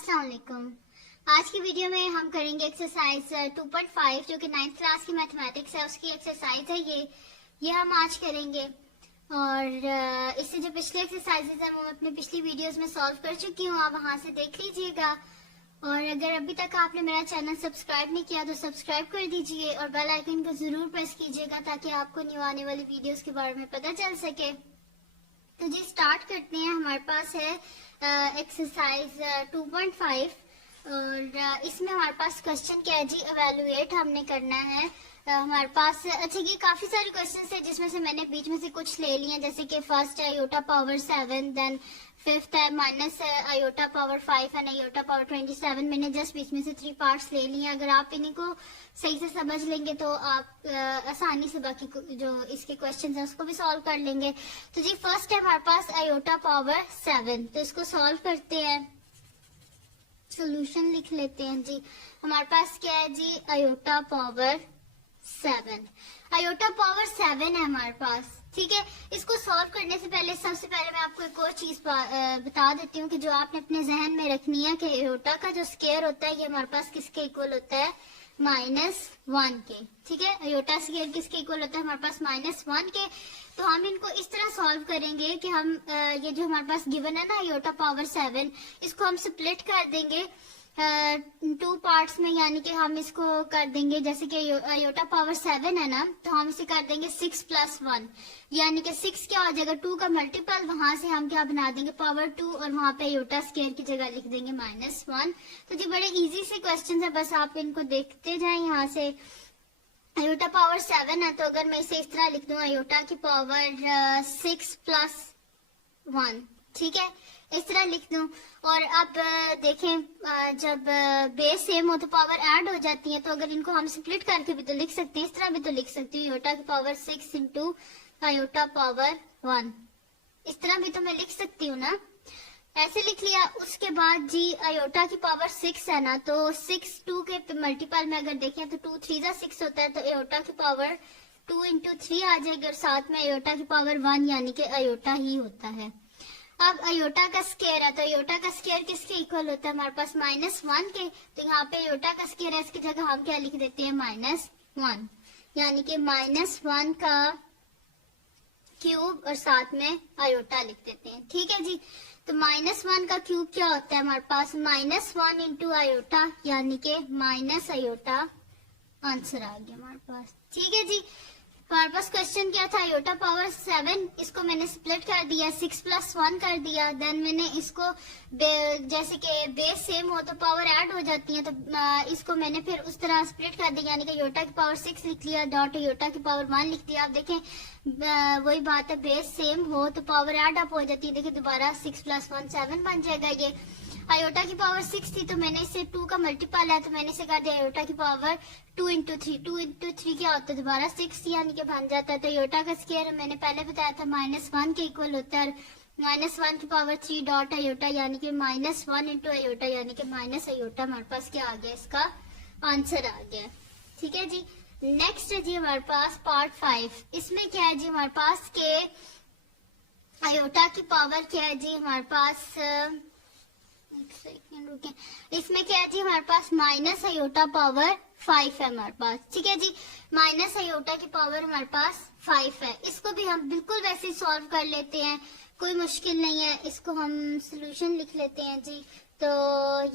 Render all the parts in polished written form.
अस्सलाम वालेकुम। आज की वीडियो में हम करेंगे एक्सरसाइज 2.5 जो कि 9th क्लास की मैथमेटिक्स है, उसकी एक्सरसाइज है ये हम आज करेंगे। और इससे जो पिछले एक्सरसाइजेज हैं वो मैं अपने पिछली वीडियोस में सॉल्व कर चुकी हूँ, आप वहां से देख लीजिएगा। और अगर अभी तक आपने मेरा चैनल सब्सक्राइब नहीं किया तो सब्सक्राइब कर दीजिए और बेल आइकन को जरूर प्रेस कीजिएगा ताकि आपको न्यू आने वाली वीडियोस के बारे में पता चल सके। तो जी स्टार्ट करते हैं। हमारे पास है एक्सरसाइज 2.5 और इसमें हमारे पास क्वेश्चन क्या है जी, इवेलुएट हमने करना है। हमारे पास अच्छा ये काफी सारे क्वेश्चन है जिसमें से मैंने बीच में से कुछ ले लिए हैं, जैसे कि फर्स्ट है आयोटा पावर 7, देन फिफ्थ है minus iota power 5 and iota power 27। मैंने जस्ट बीच में से 3 पार्ट्स ले लिए हैं। अगर आप इन्हीं को सही से समझ लेंगे तो आप आसानी से बाकी जो इसके क्वेश्चंस हैं उसको भी सॉल्व कर लेंगे। तो जी फर्स्ट है हमारे पास आयोटा पावर 7, तो इसको सॉल्व करते हैं, सोल्यूशन लिख लेते हैं जी। हमारे पास क्या है जी, आयोटा पावर 7, आयोटा पावर 7 है हमारे पास, ठीक है। इसको सॉल्व करने से पहले सबसे पहले मैं आपको एक और चीज बता देती हूँ कि जो आपने अपने जहन में रखनी है कि आयोटा का जो स्क्वायर होता है ये हमारे पास किसके इक्वल होता है, -1 के, ठीक है। आयोटा स्क्वायर किसके इक्वल होता है हमारे पास -1 के। तो हम इनको इस तरह सॉल्व करेंगे कि हम ये जो हमारे पास गिवन है ना आयोटा पावर 7, इसको हम स्प्लिट कर देंगे 2 पार्ट्स में, यानी कि हम इसको कर देंगे जैसे कि आयोटा पावर 7 है ना, तो हम इसे कर देंगे 6 + 1, यानी कि 6 क्या हो जाएगा 2 का मल्टीपल, वहां से हम क्या बना देंगे पावर 2 और वहां पे आयोटा स्क्वायर की जगह लिख देंगे -1। तो जी बड़े इजी से क्वेश्चन है, बस आप इनको देखते जाएं। यहाँ से आयोटा पावर 7 है तो अगर मैं इसे इस तरह लिख दूं आयोटा की पावर 6 + 1, ठीक है, इस तरह लिख दूं। और अब देखें जब बेस सेम हो तो पावर ऐड हो जाती है, तो अगर इनको हम स्प्लिट करके भी तो लिख सकते हैं, इस तरह भी तो लिख सकती हूँ आयोटा की पावर 6 × आयोटा पावर 1, इस तरह भी तो मैं लिख सकती हूँ ना, ऐसे लिख लिया। उसके बाद जी आयोटा की पावर 6 है ना, तो 6 2 के मल्टीपल में अगर देखें तो 2 3 × 6 होता है, तो आयोटा की पावर 2 × 3 आ जाएगी और साथ में आयोटा की पावर 1 यानी कि आयोटा ही होता है। अब आयोटा का स्क्वायर है तो आयोटा का स्क्वायर किसके इक्वल होता है हमारे पास -1 के, तो यहाँ पे आयोटा का स्क्वायर है, इसकी जगह हम क्या लिख देते हैं -1, यानी कि -1 का क्यूब और साथ में आयोटा लिख देते हैं, ठीक है जी। तो -1 का क्यूब क्या होता है हमारे पास, -1 × आयोटा यानी कि माइनस आयोटा, आंसर आ गया हमारे पास, ठीक है जी। हमारे पास क्वेश्चन क्या था, आयोटा पावर 7, इसको मैंने स्प्लिट कर दिया, 6 + 1 कर दिया, देन मैंने इसको जैसे कि बेस सेम हो तो पावर ऐड हो जाती है, तो इसको मैंने फिर उस तरह स्प्लिट कर दिया, यानी कि आयोटा की पावर 6 लिख लिया डॉट आयोटा की पावर 1 लिख दिया। आप देखें वही बात है, बेस सेम हो तो पावर ऐड अप हो जाती है, देखिए दोबारा 6 + 1 7 बन जाएगा। ये आयोटा की पावर 6 थी तो मैंने इसे 2 का मल्टीपल है तो मैंने इसे कर दिया आयोटा की पावर 2 × 3, 2 × 3 क्या होता है दोबारा 6 यानी कि बन जाता है। तो आयोटा का स्क्वायर मैंने पहले बताया था -1 के इक्वल होता है, -1 की पावर 3 डॉट आयोटा यानी कि -1 × आयोटा यानी कि माइनस आयोटा। हमारे पास क्या आ गया, इसका आंसर आ गया, ठीक है जी। नेक्स्ट है जी हमारे पास पार्ट 5, इसमें क्या है जी हमारे पास के आयोटा की पावर क्या है जी हमारे पास, एक सेकंड रुके, इसमें क्या है जी हमारे पास माइनस आयोटा पावर 5 है हमारे पास, ठीक है जी। माइनस आयोटा की पावर हमारे पास 5 है, इसको भी हम बिल्कुल वैसे ही सॉल्व कर लेते हैं, कोई मुश्किल नहीं है। इसको हम सोल्यूशन लिख लेते हैं जी। तो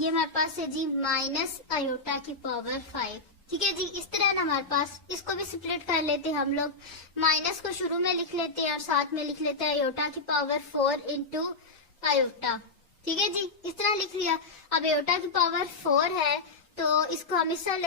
ये हमारे पास है जी माइनस आयोटा की पावर 5, ठीक है जी। इस तरह ना हमारे पास इसको भी स्प्लिट कर लेते हैं हम लोग, माइनस को शुरू में लिख लेते हैं और साथ में लिख लेते हैं आयोटा की पावर 4 × आयोटा, ठीक है जी, इस तरह लिख लिया। अब आयोटा की पावर 4 है तो इसको हम इस तरह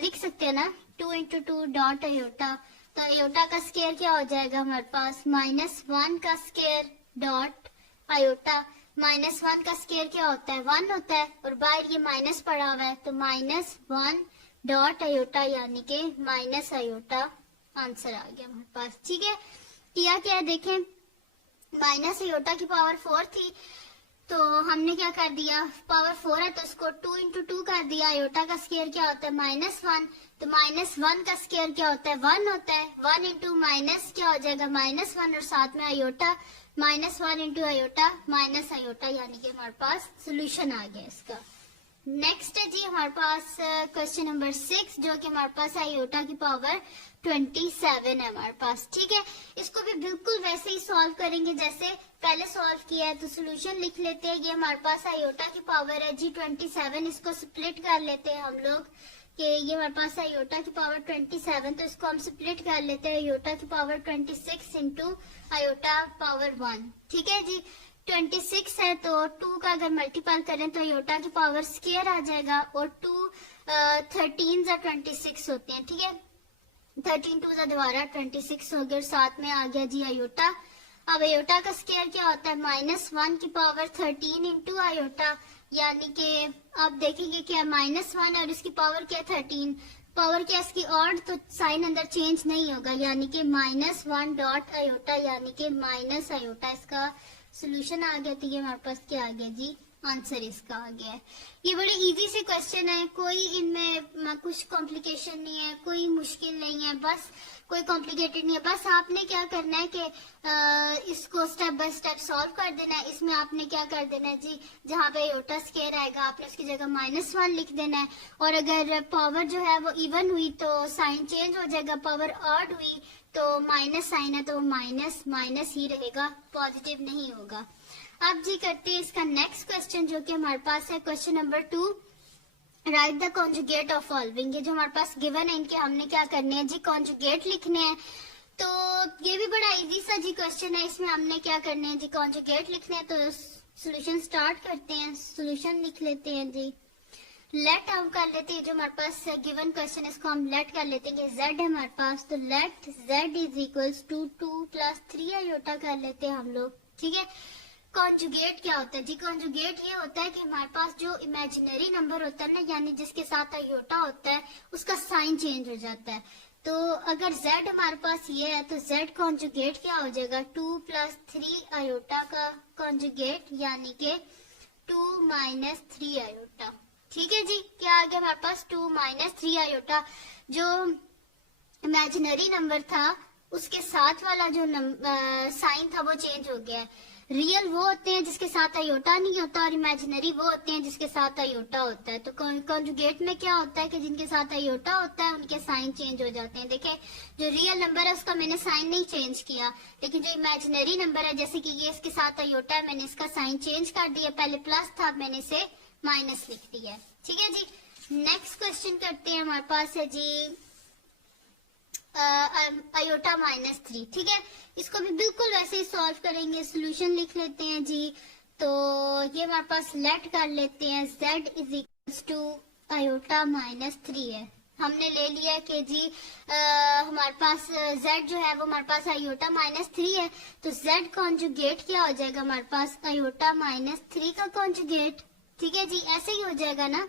लिख सकते हैं ना, 2 × 2 डॉट आयोटा, तो आयोटा का स्क्वायर क्या हो जाएगा हमारे पास, -1 का स्क्वायर डॉट आयोटा, -1 का स्क्वायर क्या होता है 1 होता है और बाहर ये माइनस पड़ा हुआ है, तो -1 डॉट आयोटा यानी कि माइनस आयोटा, आंसर आ गया हमारे पास, ठीक है। किया क्या है देखें, माइनस आयोटा की पावर 4 थी तो हमने क्या कर दिया, पावर 4 है तो इसको 2 × 2 कर दिया। आयोटा का स्क्वायर क्या होता है -1, तो -1 का स्क्वायर क्या होता है 1 होता है, 1 × माइनस क्या हो जाएगा -1 और साथ में आयोटा, -1 × आयोटा माइनस आयोटा, यानी कि हमारे पास सोल्यूशन आ गया इसका, नेक्स्ट है जी हमारे पास क्वेश्चन नंबर 6, जो कि हमारे पास आयोटा की पावर 27 है हमारे पास। ठीक है, इसको भी बिल्कुल वैसे ही सॉल्व करेंगे जैसे पहले सॉल्व किया है। तो सोल्यूशन लिख लेते हैं। ये हमारे पास आयोटा की पावर है जी 27। इसको स्प्लिट कर लेते हैं हम लोग कि ये हमारे पास आयोटा की पावर 27, तो इसको हम स्प्लिट कर लेते हैं आयोटा की पावर 26 इंटू आयोटा पावर 1। ठीक है जी, 26 है तो 2 का अगर मल्टीपल करें तो आयोटा की पावर स्क्वायर आ जाएगा, और 2 13 या 26 होते हैं। ठीक है, 13 2 दोबारा 26 हो गया, और साथ में आ गया जी आयोटा। अब आयोटा का स्क्वायर क्या होता है, -1 की पावर 13 इंटू आयोटा, यानी कि आप देखेंगे क्या -1 और इसकी पावर क्या 13, पावर क्या इसकी ऑड, तो साइन अंदर चेंज नहीं होगा, यानी कि -1 डॉट आयोटा, यानी कि माइनस आयोटा। इसका सोल्यूशन आ गया। तो ये हमारे पास क्या आ गया जी, आंसर इसका आ गया है। ये बड़े इजी से क्वेश्चन है, कोई इनमें कुछ कॉम्प्लिकेशन नहीं है, कोई मुश्किल नहीं है, बस कोई कॉम्प्लिकेटेड नहीं है। बस आपने क्या करना है कि इसको स्टेप बाय स्टेप सॉल्व कर देना है। इसमें आपने क्या कर देना है जी, जहाँ पे आयोटा स्क्वायर आएगा आपने उसकी जगह -1 लिख देना है, और अगर पावर जो है वो इवन हुई तो साइन चेंज हो जाएगा, पावर ऑड हुई तो माइनस साइन है तो माइनस माइनस ही रहेगा, पॉजिटिव नहीं होगा। अब जी करते हैं इसका नेक्स्ट क्वेश्चन, जो कि हमारे पास है question number 2, right the conjugate of following. ये जो हमारे पास गिवन है, इनके हमने क्या करने हैं जी, कॉन्जुगेट लिखने हैं। तो ये भी बड़ा इजी सा जी क्वेश्चन है, इसमें हमने क्या करने हैं जी, कॉन्जुगेट लिखने हैं। तो सोल्यूशन स्टार्ट करते हैं, सोल्यूशन लिख लेते हैं जी। लेट हम कर लेते हैं, जो हमारे पास गिवन क्वेश्चन है इसको हम लेट कर लेते हैं। z है हमारे पास, तो let z is equals to 2 + 3 iota कर लेते हैं हम लोग। ठीक है, कॉन्जुगेट क्या होता है जी, कॉन्जुगेट ये होता है कि हमारे पास जो इमेजिनरी नंबर होता है ना, यानी जिसके साथ आयोटा होता है, उसका साइन चेंज हो जाता है। तो अगर z हमारे पास ये है तो z कॉन्जुगेट क्या हो जाएगा, 2 + 3 आयोटा का कॉन्जुगेट, यानी कि 2 - 3 आयोटा। ठीक है जी, क्या आ गया हमारे पास, 2 - 3 आयोटा। जो इमेजिनरी नंबर था उसके साथ वाला जो साइन था वो चेंज हो गया है। रियल वो होते हैं जिसके साथ आयोटा नहीं होता, और इमेजिनरी वो होते हैं जिसके साथ आयोटा होता है। तो कॉन्जुगेट में क्या होता है कि जिनके साथ आयोटा होता है उनके साइन चेंज हो जाते हैं। देखें, जो रियल नंबर है उसका मैंने साइन नहीं चेंज किया, लेकिन जो इमेजिनरी नंबर है, जैसे कि ये इसके साथ आयोटा है, मैंने इसका साइन चेंज कर दिया। पहले प्लस था, मैंने इसे माइनस लिख दिया है। ठीक है जी, नेक्स्ट क्वेश्चन करते हैं। हमारे पास है जी आयोटा -3। ठीक है, इसको भी बिल्कुल वैसे ही सॉल्व करेंगे। सोल्यूशन लिख लेते हैं जी। तो ये हमारे पास लेट कर लेते हैं, z is equals to iota -3 है। हमने ले लिया कि जी हमारे पास z जो है वो हमारे पास आयोटा -3 है, तो z कॉन्जुगेट क्या हो जाएगा हमारे पास, आयोटा -3 का कॉन्जुगेट। ठीक है जी, ऐसे ही हो जाएगा ना।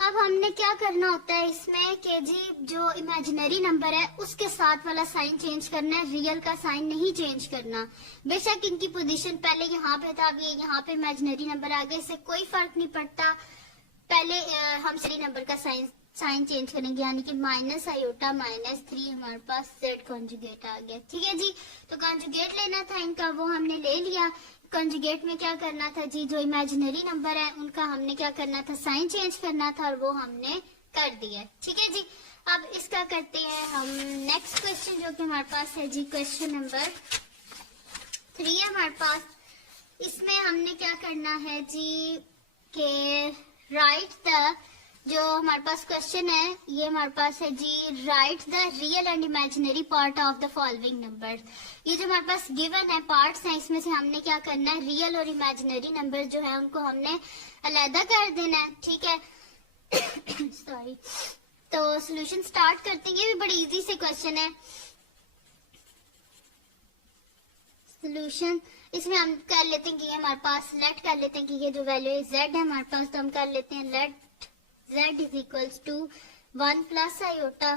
अब हमने क्या करना होता है इसमें कि जी जो इमेजिनरी नंबर है उसके साथ वाला साइन चेंज करना है, रियल का साइन नहीं चेंज करना। बेशक इनकी पोजीशन पहले यहाँ पे था, अब ये यहाँ पे इमेजिनरी नंबर आ गए, इससे कोई फर्क नहीं पड़ता। पहले हम सही नंबर का साइन चेंज करेंगे, यानी कि माइनस आयोटा -3 हमारे पास z कॉन्जुगेट आ गया। ठीक है जी, तो कॉन्जुगेट लेना था इनका, वो हमने ले लिया। कॉन्जुगेट में क्या करना था जी, जो इमेजिनरी नंबर है उनका हमने क्या करना था, साइन चेंज करना था, और वो हमने कर दिया। ठीक है जी, अब इसका करते हैं हम नेक्स्ट क्वेश्चन, जो कि हमारे पास है जी क्वेश्चन नंबर 3 है हमारे पास। इसमें हमने क्या करना है जी कि राइट द, जो हमारे पास क्वेश्चन है ये हमारे पास है जी, write the real and imaginary part of the following number. ये जो हमारे पास गिवन है पार्ट्स हैं, इसमें से हमने क्या करना है, रियल और इमेजिनरी नंबर जो है उनको हमने अलग कर देना है। ठीक है सॉरी, तो सोल्यूशन स्टार्ट करते हैं। ये भी बड़ी इजी से क्वेश्चन है। सोल्यूशन इसमें हम कर लेते हैं कि हमारे पास लेट कर लेते हैं कि ये जो वैल्यू है z है हमारे पास, तो हम कर लेते हैं let z is equals to 1 + iota.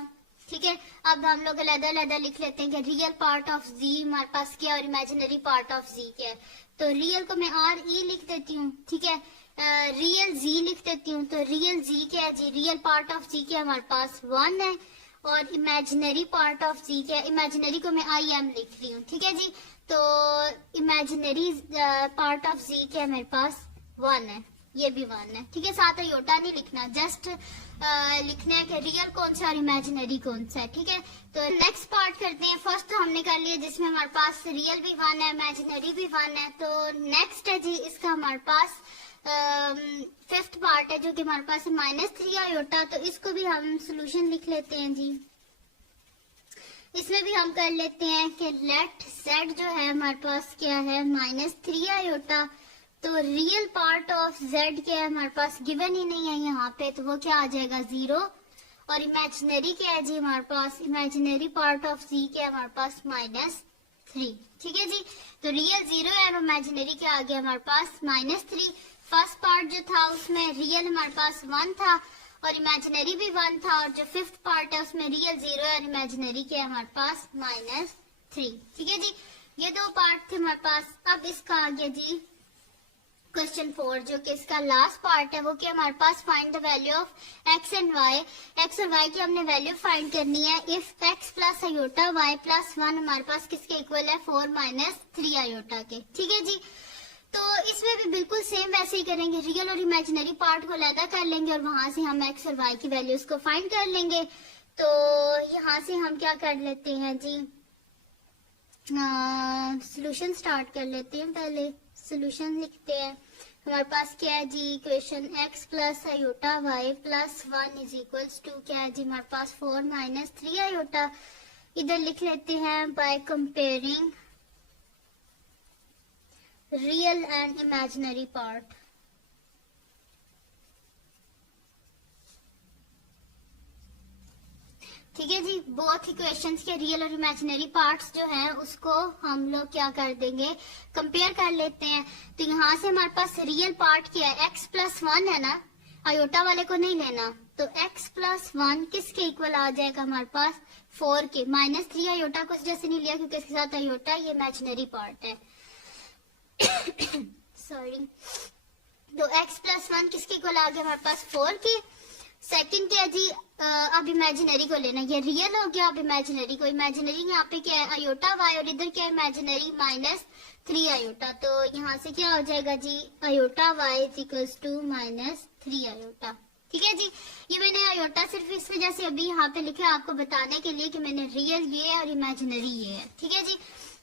ठीक है, अब हम लोग अलग लिख लेते हैं कि रियल पार्ट ऑफ z हमारे पास क्या और इमेजिनरी पार्ट ऑफ z क्या है। तो रियल को मैं RE लिख देती हूँ। ठीक है, रियल z लिख देती हूँ। तो रियल z क्या है जी, रियल पार्ट ऑफ z क्या हमारे पास 1 है, और इमेजिनरी पार्ट ऑफ z क्या है, इमेजिनरी को मैं IM लिख रही हूँ। ठीक है जी, तो इमेजिनरी पार्ट ऑफ z क्या है मेरे पास 1 है। ये भी 1 है, ठीक है। साथ आयोटा नहीं लिखना, जस्ट लिखना है कि रियल कौन सा और इमेजिनरी कौन सा है, ठीक है। तो नेक्स्ट पार्ट करते हैं। फर्स्ट तो हमने कर लिया जिसमें हमारे पास रियल भी 1 है, इमेजिनरी भी 1 है। तो नेक्स्ट है जी, इसका हमारे पास फिफ्थ पार्ट है जो कि हमारे पास है -3 आयोटा। तो इसको भी हम सोल्यूशन लिख लेते हैं जी। इसमें भी हम कर लेते हैं कि लेट z जो है हमारे पास क्या है, -3 आयोटा। तो रियल पार्ट ऑफ z क्या है हमारे पास, गिवन ही नहीं है यहाँ पे, तो वो क्या आ जाएगा 0। और इमेजिनरी क्या है जी हमारे पास, इमेजिनरी पार्ट ऑफ z क्या है हमारे पास -3, ठीक है जी। तो रियल 0 है और इमेजिनरी क्या आ गया हमारे पास -3। फर्स्ट पार्ट जो था उसमें रियल हमारे पास 1 था और इमेजिनरी भी 1 था, और जो फिफ्थ पार्ट है उसमें रियल 0 है और इमेजिनरी क्या है हमारे पास -3, ठीक है जी। ये दो पार्ट थे हमारे पास। अब इसका आ गया जी क्वेश्चन 4 जो कि इसका लास्ट पार्ट है, वो क्या हमारे पास, find the value of x and y। x और y की हमने वैल्यू फाइंड करनी है। If x plus iota y plus 1 हमारे पास किसके इक्वल है, 4 - 3 आयोटा के, ठीक है जी। तो इसमें भी बिल्कुल सेम वैसे ही करेंगे, रियल और इमेजिनरी पार्ट को अलग कर लेंगे और वहां से हम x और y की वैल्यूज को फाइंड कर लेंगे। तो यहाँ से हम क्या कर लेते हैं जी, सोल्यूशन स्टार्ट कर लेते हैं। पहले सोल्यूशन लिखते हैं। हमारे पास क्या है जी, equation x plus iota y plus 1 is equals to क्या है जी हमारे पास 4 - 3 आयोटा। इधर लिख लेते हैं by comparing real and imaginary part. ठीक है जी, बोथ इक्वेशंस के रियल और इमेजिनरी पार्ट्स जो हैं उसको हम लोग क्या कर देंगे, कंपेयर कर लेते हैं। तो यहाँ से हमारे पास रियल पार्ट क्या है, x प्लस 1 है ना, आयोटा वाले को नहीं लेना। तो x प्लस 1 किसके इक्वल आ जाएगा हमारे पास, 4 के। -3 आयोटा को जैसे नहीं लिया क्योंकि इसके साथ आयोटा ये इमेजिनरी पार्ट है सॉरी। तो x प्लस 1 किसके इक्वल आ गया हमारे पास, 4 के। सेकंड क्या जी, अब इमेजिनरी को लेना, ये रियल हो गया। अब इमेजिनरी को, इमेजिनरी यहाँ पे क्या है आयोटा y और इधर क्या है इमेजिनरी -3 आयोटा। तो यहाँ से क्या हो जाएगा जी, iota y is equals to -3 iota, ठीक है जी। ये मैंने आयोटा सिर्फ इस वजह से अभी यहाँ पे लिखा है आपको बताने के लिए कि मैंने रियल ये है और इमेजिनरी ये है, ठीक है जी।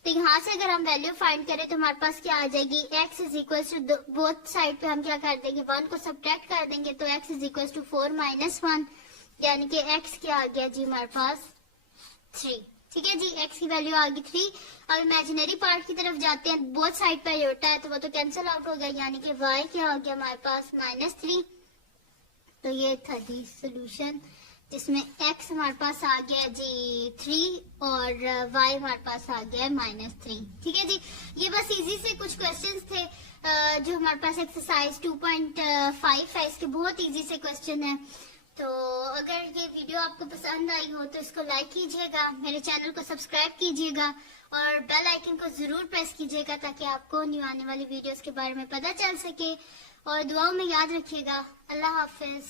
तो यहाँ से अगर हम वैल्यू फाइंड करें तो हमारे पास क्या आ जाएगी, x is equal to both side पे हम क्या कर देंगे, 1 को सब्ट्रैक्ट कर देंगे। तो x इज इक्वल टू 4 - 1 यानी कि x क्या आ गया जी हमारे पास 3, ठीक है जी। x की वैल्यू आ गई 3। अब इमेजिनरी पार्ट की तरफ जाते हैं, बोथ साइड पे आयोटा है तो वो तो कैंसिल आउट हो गया, यानी कि y क्या हो गया हमारे पास -3। तो ये था जी सोल्यूशन जिसमें x हमारे पास आ गया जी 3 और y हमारे पास आ गया -3, ठीक है जी। ये बस इजी से कुछ क्वेश्चंस थे जो हमारे पास एक्सरसाइज 2.5 है, इसके बहुत इजी से क्वेश्चन है। तो अगर ये वीडियो आपको पसंद आई हो तो इसको लाइक कीजिएगा, मेरे चैनल को सब्सक्राइब कीजिएगा और बेल आइकन को जरूर प्रेस कीजिएगा ताकि आपको न्यू आने वाली वीडियोस के बारे में पता चल सके। और दुआओं में याद रखिएगा। अल्लाह हाफिज।